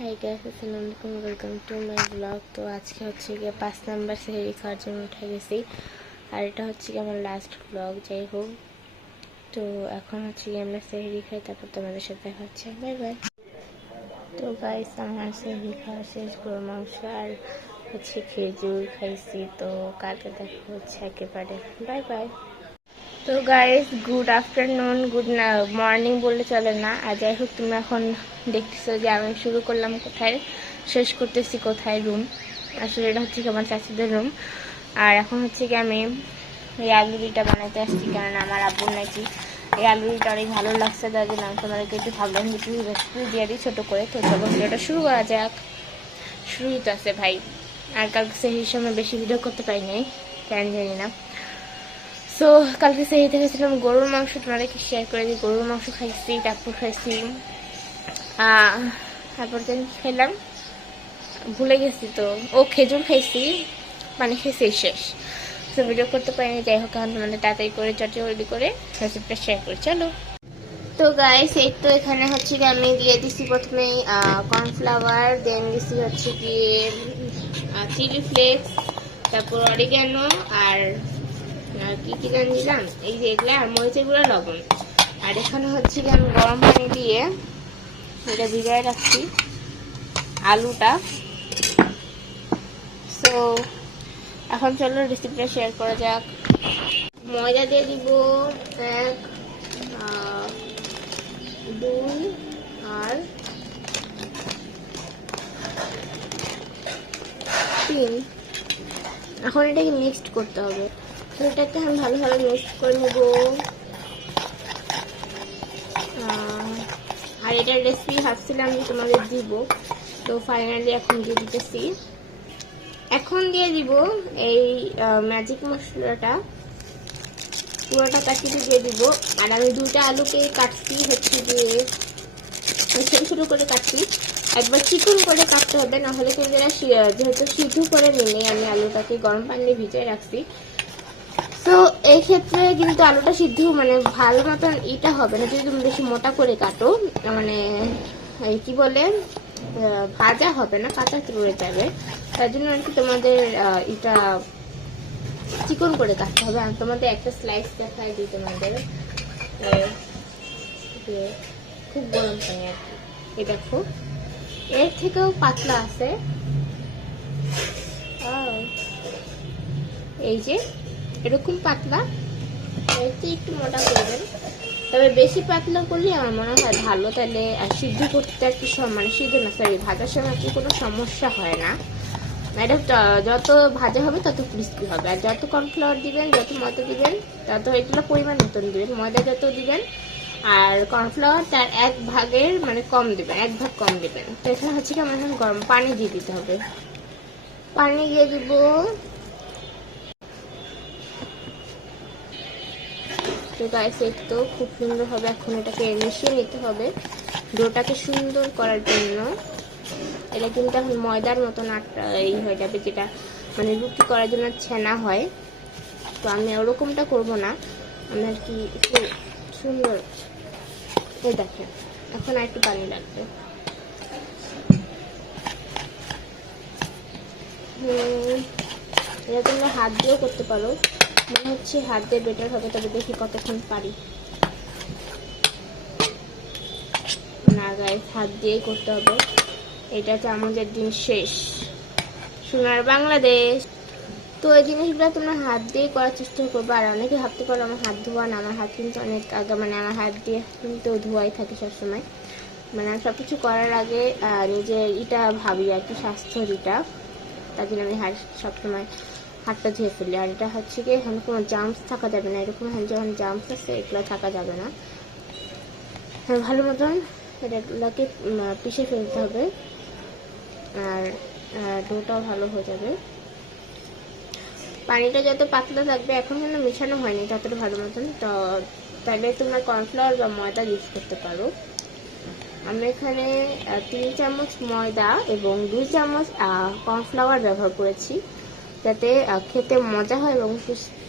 Hi guys, আসসালামু আলাইকুম, welcome to my blog. তো আজকে হচ্ছে গিয়ে 5 নাম্বার সেহরি খাওয়ার জন্য উঠে গেছি। আর এটা হচ্ছে গিয়ে আমার লাস্ট ব্লগ, যাই হোক। তো এখন হচ্ছে গিয়ে আমরা সেহরি খাই, তারপর তোমাদের সাথে দেখা হচ্ছে। By bye. তো গাইস, আমার সেহরি খাওয়া শেষ, গরুর মাংস আর হচ্ছে খেজুর খাইছি। তো কালকে দেখা হচ্ছে একেবারে। Bye bye. তো guys, good afternoon, good morning বললে চলে না। আর যাই হোক, তুমি এখন দেখতেছো যে আমি শুরু করলাম কোথায়, শেষ করতেছি কোথায়, রুম। আসলে এটা হচ্ছে কি আমার চাচিদের রুম। আর এখন হচ্ছে কি আমি এই আলু রুটিটা বানাতে আসছি, কেননা আমার আব্বুর নাকি এই আলু রুটিটা অনেক ভালো লাগছে, তার জন্য আমি তোমাদেরকে একটু ভাবলাম যে একটু রেসিপি দিয়ে দিই ছোটো করে। তো চলো ভিডিওটা শুরু করা যাক। শুরুই তো আছে ভাই। আর কালকে সেই সময় বেশি ভিডিও করতে পারি নাই, কেন জানি না। সো কালকে সেই দেখেছিলাম গরুর মাংস, তোমাদেরকে শেয়ার করে দিই। গরুর মাংস খাইছি, তারপর খাইছি তারপর খেলাম, ভুলে গেছি। তো খেজুর খাইছি, মানে খেয়েছি শেষ। তো ভিডিও করতে পারিনি, যাই হোক এখন তোমাদের তাড়াতাড়ি করে চটজলদি করে রেসিপিটা শেয়ার করি, চলো। তো গাইস, এই তো এখানে হচ্ছে কি আমি দিয়ে দিছি প্রথমেই কর্নফ্লাওয়ার, দেন দিছি হচ্ছে কি চিলি ফ্লেক্স, তারপর অরিগ্যানো, আর কি কি জানি দিলাম, এই যে এগুলো, আর মরিচের গুঁড়া, লবণ। আর এখানে হচ্ছে কি আমি গরম পানি দিয়ে এটা ভিজায় রাখছি আলুটা। সো এখন চলো রেসিপিটা শেয়ার করা যাক। ময়দা দিয়ে দিব 1, 2 আর 3। এখন এটাকে মিক্সড করতে হবে। এটাকে আমি ভালোভাবে মিক্সড করে নেব। আর এটার রেসিপি ভাবছিলাম যে তোমাদের দিব, তো ফাইনালি এখন দিয়ে দিতেছি। এখন দিয়ে দিব এই ম্যাজিক মশলাটা, পুরোটা কাটিয়ে দিয়ে দিব। আর আমি 2টা আলুকে কাটছি হচ্ছে দিয়ে ছোটো ছোটো করে কাটছি। একবার চিকন করে কাটতে হবে, নাহলে কিন্তু এরা যেহেতু সিদ্ধ করে নিলে আমি আলুটাকে গরম পানি ভিজিয়ে রাখছি। তো এই ক্ষেত্রে কিন্তু আলুটা সিদ্ধ মানে ভালো মতন এটা হবে না যদি তুমি বেশি মোটা করে কাটো, মানে কি বলে ভাজা হবে না, কাঁচা রয়ে যাবে। তার জন্য আর কি তোমাদের এটা চিকন করে কাটতে হবে। আমি তোমাদের একটা স্লাইস দেখাই দিই তোমাদের, খুব গরম পানি আর কি। এই দেখো, এর থেকেও পাতলা আছে, এই যে এরকম পাতলা, একটু মোটা করবেন। তবে বেশি পাতলা করলে আমার মনে হয় ভালো, তাহলে সিদ্ধ করতে আর কি মানে সিদ্ধ না, সরি ভাজার সময় কি কোনো সমস্যা হয় না। এটা যত ভাজা হবে তত ক্রিস্পি হবে। আর যত কর্নফ্লাওয়ার দিবেন, যত ময়দা দিবেন, তত এগুলো পরিমাণ মতন দিবেন। ময়দা যত দিবেন আর কর্নফ্লাওয়ার তার 1 ভাগের মানে কম দিবেন, 1 ভাগ কম দিবেন। তো এখানে হচ্ছে কি আমার এখন গরম পানি দিয়ে দিতে হবে। পানি দিয়ে দিব। তো গাইস, এই তো খুব সুন্দর হবে। এখন এটাকে মিশিয়ে নিতে হবে ডোটাকে সুন্দর করার জন্য। এটা কিন্তু এখন ময়দার মতন এই হয়ে যাবে, যেটা মানে রুটি করার জন্য ছেনা হয়। তো আমি ওরকমটা করব না, আমি আর কি একটু সুন্দর। এই দেখেন, এখন আর একটু পানি লাগবে। এটা তোমরা হাত দিয়েও করতে পারো, মনে হচ্ছে হাত দিয়ে বেটার হবে, তবে দেখি কতক্ষণ পারি। না গাইস, হাত দিয়েই করতে হবে। এটা চামচের দিন শেষ, সোনার বাংলাদেশ। তো এই জিনিসগুলো তোমরা হাত দিয়ে করার চেষ্টা করবো। আর অনেকে ভাবতে পারো আমার হাত ধোয়া না, আমার হাত কিন্তু অনেক আগে, মানে আমার হাত দিয়ে কিন্তু ধোয়াই থাকে সবসময়। মানে আমি সব কিছু করার আগে নিজের এটা ভাবি আর কি, স্বাস্থ্যের এটা, তার জন্য আমি সবসময় হাতটা ধুয়ে ফেলি। আর এটা হচ্ছে কি এখন কোনো জাম্পস থাকা যাবে না, এরকম যখন জাম্পস আছে এগুলো থাকা যাবে না। ভালো মতন এটাগুলোকে পিষে ফেলতে হবে, আর ডোটাও ভালো হয়ে যাবে। পানিটা যত পাতলা থাকবে, এখন কিন্তু মেশানো হয়নি ততটা ভালো মতন, তো তাহলে তোমরা কর্নফ্লাওয়ার বা ময়দা ইউজ করতে পারো। আমি এখানে 3 চামচ ময়দা এবং 2 চামচ কর্নফ্লাওয়ার ব্যবহার করেছি, যাতে খেতে মজা হয় এবং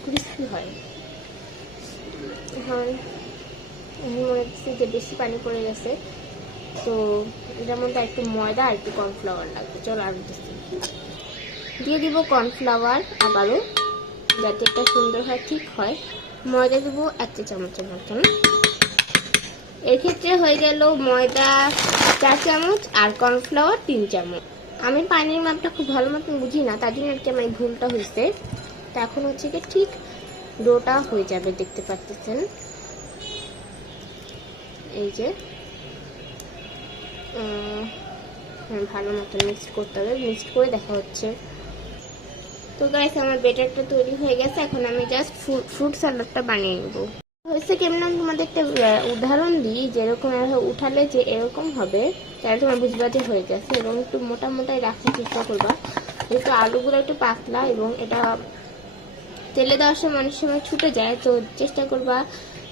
ক্রিস্পি হয়। এখন মনে হচ্ছে যে বেশি পানি পড়ে গেছে, তো এটার মধ্যে একটু ময়দা আর একটু কর্নফ্লাওয়ার লাগবে। চলো আমি দিয়ে দিব কর্নফ্লাওয়ার আবারও, যাতে এটা সুন্দর হয় ঠিক হয়। ময়দা দেবো 1 চা চামচের মতন। এক্ষেত্রে হয়ে গেল ময়দা 4 চামচ আর কর্নফ্লাওয়ার 3 চামচ। আমি পানির মাপটা খুব ভালো মতন বুঝি না, তার জন্য আর কি আমার ভুলটা হয়েছে। তো এখন হচ্ছে কি ঠিক ডোটা হয়ে যাবে, দেখতে পাচ্ছেন। এই যে ভালো মতন মিক্স করতে হবে, মিক্স করে দেখা হচ্ছে। তো গাইস আমার ব্যাটারটা তৈরি হয়ে গেছে, এখন আমি জাস্ট ফ্রুট স্যালাডটা বানিয়ে নেব। হয়েছে কেমন তোমাদের একটা উদাহরণ দিই, যেরকম উঠালে যে এরকম হবে তাহলে তোমার বুঝবা যে হয়ে গেছে। এবং একটু মোটা মোটাই রাখার চেষ্টা করবা, যেহেতু আলুগুলো একটু পাতলা এবং এটা তেলে দেওয়ার সময় অনেক সময় ছুটে যায়। তো চেষ্টা করবা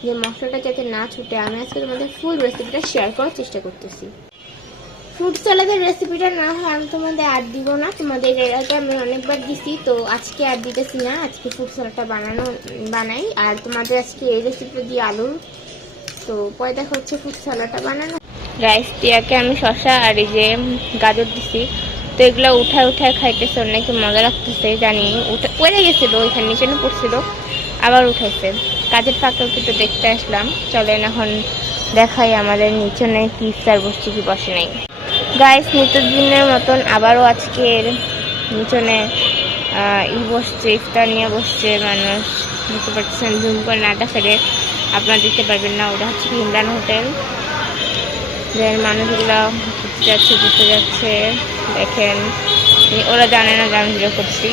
যে মশলাটা যাতে না ছুটে। আমি আজকে তোমাদের ফুল রেসিপিটা শেয়ার করার চেষ্টা করতেছি। ফ্রুট স্যালাডের রেসিপিটা না হয় আমি তোমাদের আর দিব না, তোমাদের এর আগে আমি অনেকবার দিছি, তো আজকে আর দিতেছি না। আজকে ফ্রুট স্যালাডটা বানাই আর তোমাদের আজকে এই রেসিপিটা দিয়ে আলুর। তো পরে দেখা হচ্ছে ফ্রুট স্যালাডটা বানানো। রাইস টিয়াকে আমি শসা আর এই যে গাজর দিছি, তো এগুলো উঠায় খাইতেছে, অনেকে মজা লাগতেছে জানি। পড়ে গেছিল ওইখানে নিচে পড়ছিল, আবার উঠাইছে। কাজের ফাঁকেও কিন্তু দেখতে আসলাম। চলেন এখন দেখাই আমাদের নিচনে কি ইফতার বসছে কি বসে নাই। গাইস নিত্যদিনের মতন আবারও আজকের নিচনে বসছে, ইফতার নিয়ে বসছে মানুষ। বুঝতে পারছেন, জুম করে নাটা ফেলে আপনারা দিতে পারবেন না। ওটা হচ্ছে ইমরান হোটেল, যে মানুষগুলো ঘুরতে যাচ্ছে দেখেন। ওরা জানে না যে আমি ভিডিও করছি।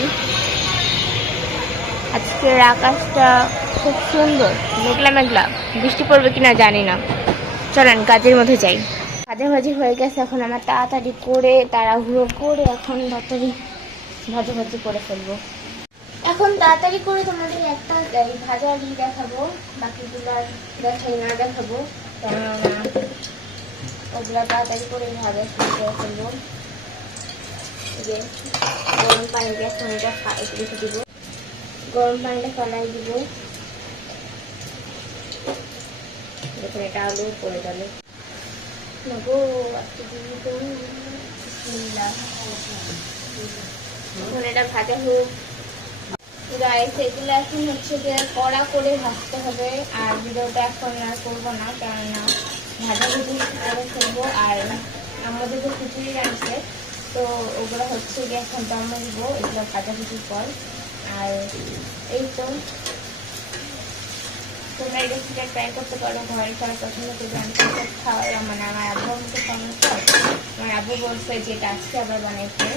আজকের আকাশটা খুব সুন্দর, মেঘলা মেঘলা, বৃষ্টি পড়বে কিনা জানি না। চলেন কাজের মধ্যে যাই। ভাজি হয়ে গেছে, এখন আমার তাড়াতাড়ি করে তাড়াহুড়ো করে এখন তাড়াতাড়ি ভাজি করে ফেলবো। এখন তাড়াতাড়ি করে তোমাদের একটা ভাজা দেখাবো, বাকিগুলো দেখাই না দেখাবো, কেননা ওগুলো তাড়াতাড়ি করে ভাজা শুরু করে ফেলবো। যে গরম পানি এখন এটা রেখে দিব, গরম পানিটা ফেলাই দিব। দেখুন এটা আলু পড়ে গেল। এটা ভাজা হোক। রাইস এগুলো এখন হচ্ছে যে কড়া করে ভাজতে হবে। আর ভিডিওটা এখন আর করবো না, কেননা ভাজাভুজি করে ফেলবো। আর আমাদের যে খিচুড়ি রাখছে, তো ওগুলো হচ্ছে গিয়ে এখন দমে দিব এগুলো ভাজাভুজির পর। আর এই তো তোমরা এই রেসিপিটা ট্রাই করতে পারো, ঘরে সবাই পছন্দ করবে। আমি খাওয়াই মানে আমার আব্বু আমাকে সমস্যা, আমার আব্বু বলছে যে এটা আজকে আবার বানাইতে।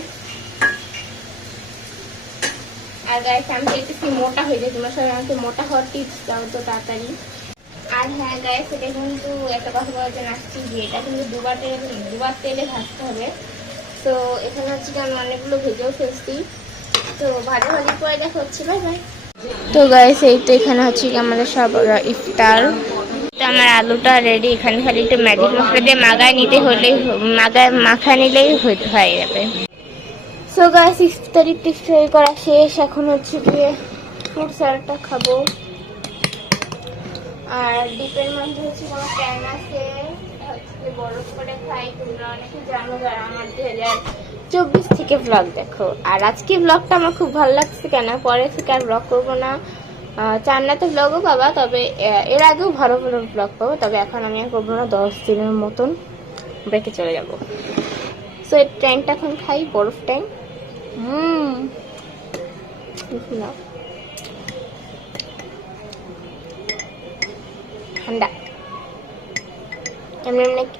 আর গাইস আমি দেখতেছি মোটা হয়ে যায়, তোমরা সবাই আমাকে মোটা হওয়ার টিপস দাও তো তাড়াতাড়ি। আর হ্যাঁ গাইস এটা কিন্তু একটা কথা বলার জন্য আসছি যে এটা কিন্তু দুবার তেলে ভাজতে হবে। তো এখানে হচ্ছে কি আমি অনেকগুলো ভেজেও ফেলছি। তো ভাজি পরে দেখা হচ্ছে, বাই বাই। তো গাইস এই তো এখানে হচ্ছে কি আমাদের সব ইফতার। তো আমার আলুটা রেডি, এখানে খালি একটু ম্যাজিক মশলা দিয়ে মাখা নিলেই হয়ে যাবে। সো গাইস ইফতারি করা শেষ, এখন হচ্ছে গিয়ে ফ্রুট স্যালাডটা খাবো। আর ডিপের মধ্যে হচ্ছে কোনো প্যান আছে, বরফ করে খাই। তোমরা অনেকে জানো যারা আমার 2024 থেকে ব্লগ দেখো। আর আজকে ব্লগটা আমার খুব ভালো লাগছে, কেন পরে থেকে আর ব্লগ করবো না। চান্নাতে ব্লগও পাবা, তবে এর আগেও ভালো ভালো ব্লগ পাবো, তবে এখন আমি আর করবো না। 10 দিনের মতন ব্রেকে চলে যাবো। সো এই ট্যাংটা এখন খাই, বরফ ট্যাং। ঠান্ডা।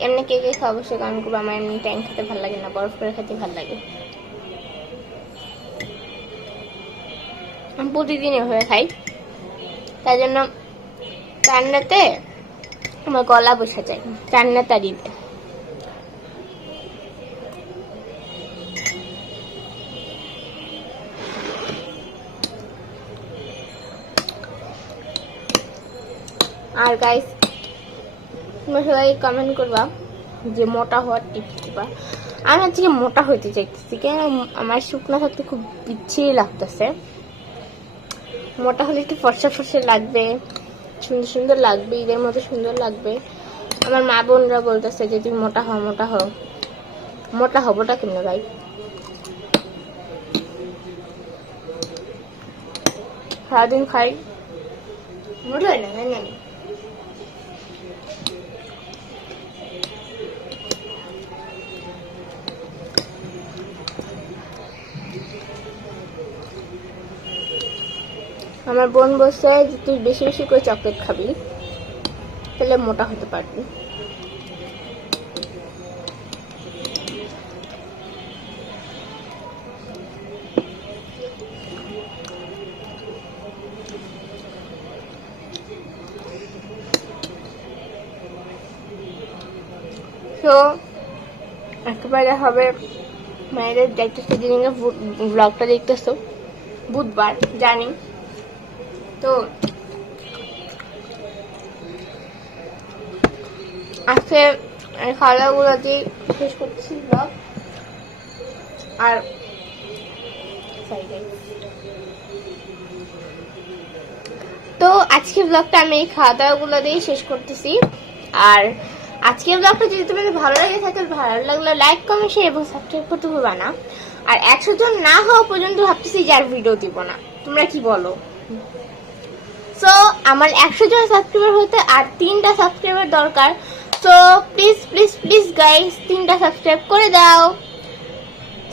এমনি কে খাওয়া অবশ্যই কারণ করবো। আমার এমনি ট্যাং খেতে ভালো লাগে না, বরফ করে খেতে ভালো লাগে। আমি প্রতিদিন এভাবে খাই, তাই জন্য রান্নাতে আমার গলা বসে যায় রান্না তাড়িতে। আর গাইস তোমরা সবাই কমেন্ট করবা যে মোটা হওয়ার টিপস দিবা। আমি আজকে মোটা হইতে চাইতেছি, কেন আমার শুকনো থাকতে খুব বিচ্ছিরি লাগতেছে। মোটা হলে একটু ফর্সা ফর্সা লাগবে, সুন্দর সুন্দর লাগবে, ঈদের মতো সুন্দর লাগবে। আমার মা বোনরা বলতেছে যে তুমি মোটা হও মোটা হও, মোটা হবোটা কেমনে ভাই? সারাদিন খাই, মোটা হয় না, তাই না? আমার বোন বলছে যে তুই বেশি বেশি করে চকলেট খাবি, তাহলে মোটা হতে পারবি। তো একেবারে হবে মায়েদের দেখতেছো, যেদিনকে ব্লগটা দেখতেছো বুধবার জানি। তো আজকে খাওয়া দাওয়াগুলো দিয়ে শেষ করতেছি ব্লগ। আর তো আজকে ব্লগটা আমি এই খাওয়া দাওয়াগুলো দিয়ে শেষ করতেছি। আর আজকের ব্লগটা যদি তোমাদের ভালো লাগে থাকে, ভালো লাগলে লাইক কমেন্ট শেয়ার এবং সাবস্ক্রাইব করতে ভুলবা না। আর 100 জন না হওয়া পর্যন্ত ভাবতেছি যে আর ভিডিও দিব না, তোমরা কি বলো? সো আমার 100 জন সাবস্ক্রাইবার হতে আর 3টা সাবস্ক্রাইবার দরকার। So please please please guys 3টা সাবস্ক্রাইব করে দাও।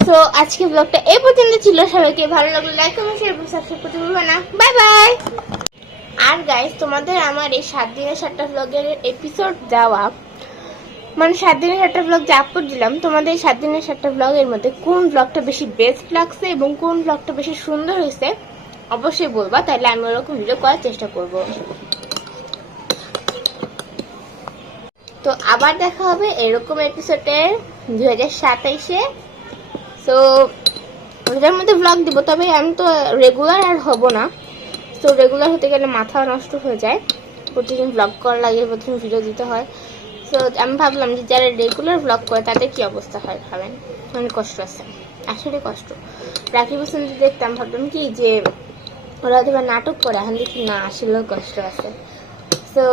সো আজকে ব্লগটা এই পর্যন্ত ছিল। সবাইকে ভালো লাগলে লাইক কমেন্ট শেয়ার এবং সাবস্ক্রাইব করতে ভুলবা না। Bye bye. আর গাইস তোমাদের আমার এই 7 দিনের 7টা ব্লগের এপিসোড দেওয়া, মানে 7 দিনের 7টা ব্লগ যে আপলোড দিলাম, তোমাদের 7 দিনের 7টা ব্লগের মধ্যে কোন ব্লগটা বেশি বেস্ট লাগছে এবং কোন ব্লগটা বেশি সুন্দর হয়েছে অবশ্যই বলবা, তাহলে আমি ওরকম ভিডিও করার চেষ্টা করব। তো আবার দেখা হবে এরকম এপিসোডে 2027-এ। সো ওটার মধ্যে ব্লগ দিব, তবে আমি তো রেগুলার আর হব না। তো রেগুলার হতে গেলে মাথা নষ্ট হয়ে যায়, প্রতিদিন ব্লগ করা লাগে, প্রতিদিন ভিডিও দিতে হয়। তো আমি ভাবলাম যে যারা রেগুলার ব্লগ করে তাদের কি অবস্থা হয় ভাবেন, অনেক কষ্ট আছে, আসলে কষ্ট। রাকিব হোসেন দেখতাম, ভাবতাম কি যে ওরা হয়তো নাটক করে, এখন দেখি না আসলেও কষ্ট আছে। তো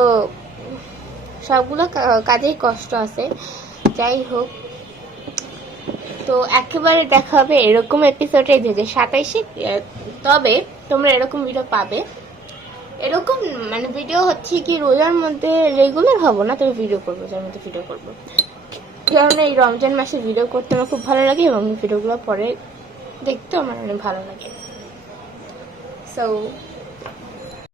সবগুলো কাজেই কষ্ট আছে। যাই হোক, তো একেবারে দেখা হবে এরকম এপিসোডে 2027-এ। তবে তোমরা এরকম ভিডিও পাবে, এরকম মানে ভিডিও হচ্ছে কি রোজার মধ্যে রেগুলার হবো না, তবে ভিডিও করবো, যার মধ্যে ভিডিও করবো। কারণ এই রমজান মাসে ভিডিও করতে আমার খুব ভালো লাগে এবং ভিডিওগুলো পরে দেখতেও আমার অনেক ভালো লাগে। সো